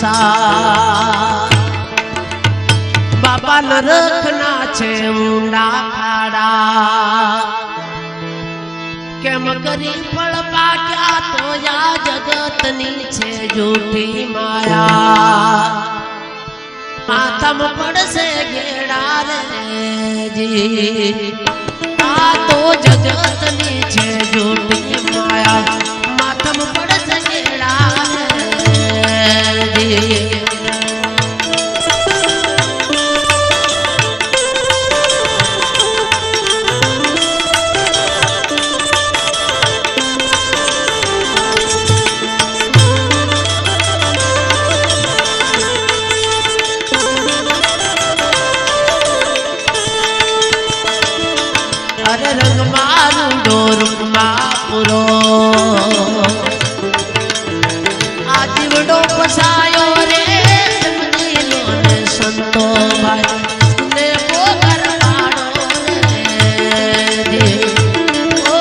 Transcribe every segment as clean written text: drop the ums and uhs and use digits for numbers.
संसार बाबा नरखना छे ऊंडा खाड़ा केम करी फल पाक्या तो या जगतनी छे झूठी माया माथम पड़से गेड़ा रे जी आ तो जगतनी छे झूठी माया माथम पड़से गेड़ा रे जी रंग मारू डोर मापुरो आजीवडो पसायो रे समझी लो ने संतो भाई ने पोकर पाड़ो रे ओ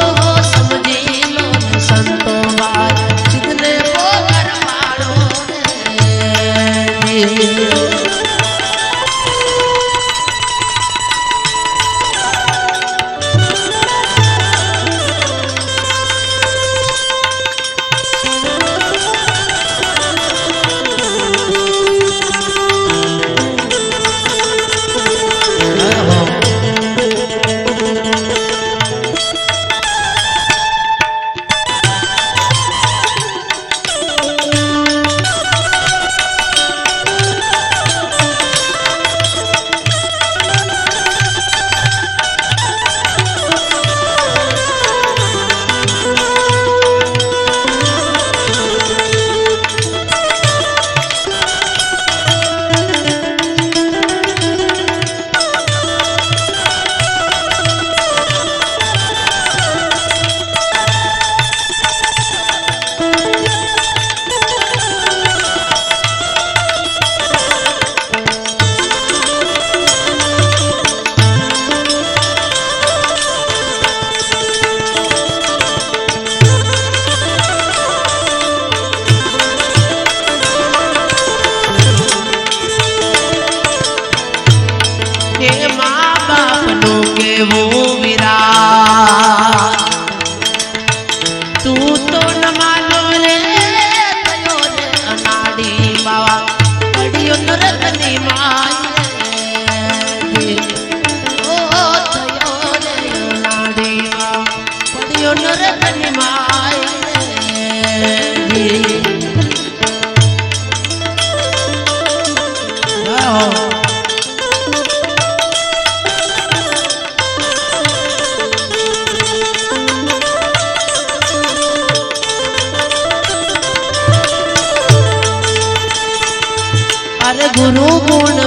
समझी लो ने संतो भाई जितने पोकर पाड़ो रे वो विराट तू तो न मानो रे तयो रे अनाड़ी बाबा अड़ियो नरकनी माई ओ तयो रे अनाड़ी बाबा अड़ियो नरकनी माई अरे गुरु गुण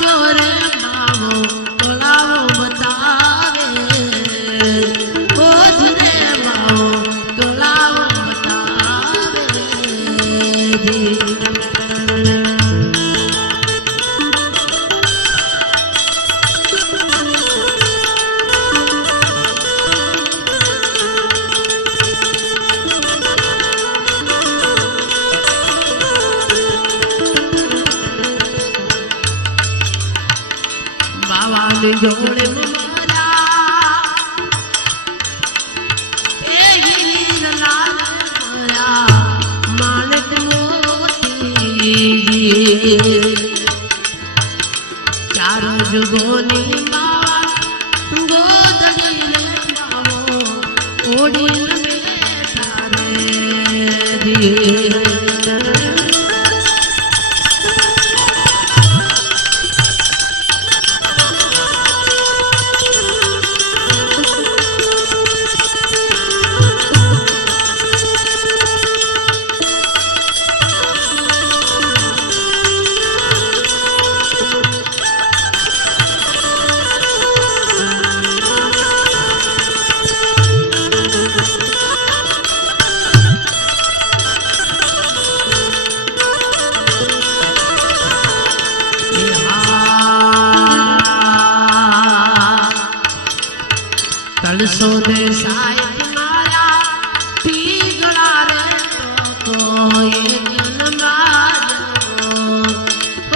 क्यों रे मावो तोलावो बतावे ओ रे मावो तोलावो बतावे जोड़े मारा ए हीर लाल माया मानक मोती चारों जुगोनी बाबा गोदड़ी ले बाबो ओड़ी में तारे तलसो दे साई माया पीगड़ा रे तो कोई जनमाजो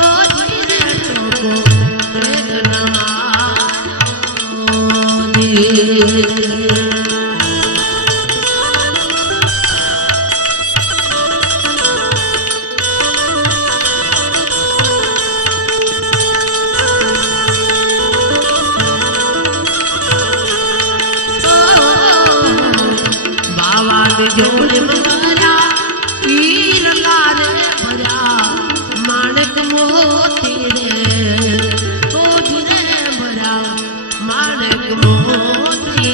ओ धीरे तो कोई जनमाजो जोड़े मारा पीर लारे भरा मानक मोती रे ओ रे भरा मानक मोती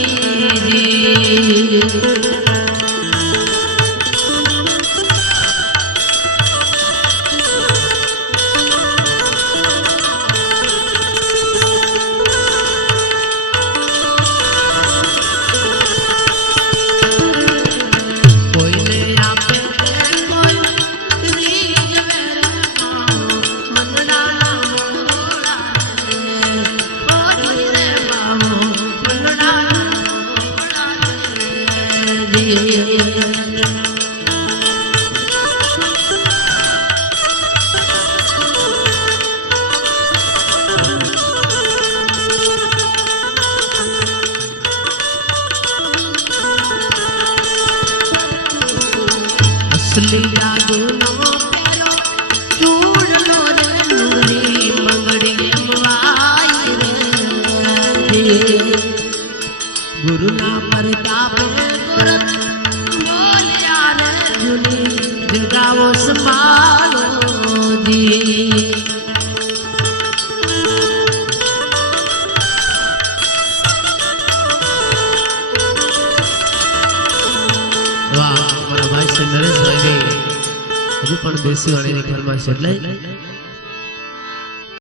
असली जादू नवो पेरो चूड़ लो रे लुगड़ी मंगड़ी मवाई रे गुरु ना प्रताप गुरत बोलिया रे झुली दिगावो संभालो जी नरेश भाई हजू पण देसी वाली फरमाइश એટલે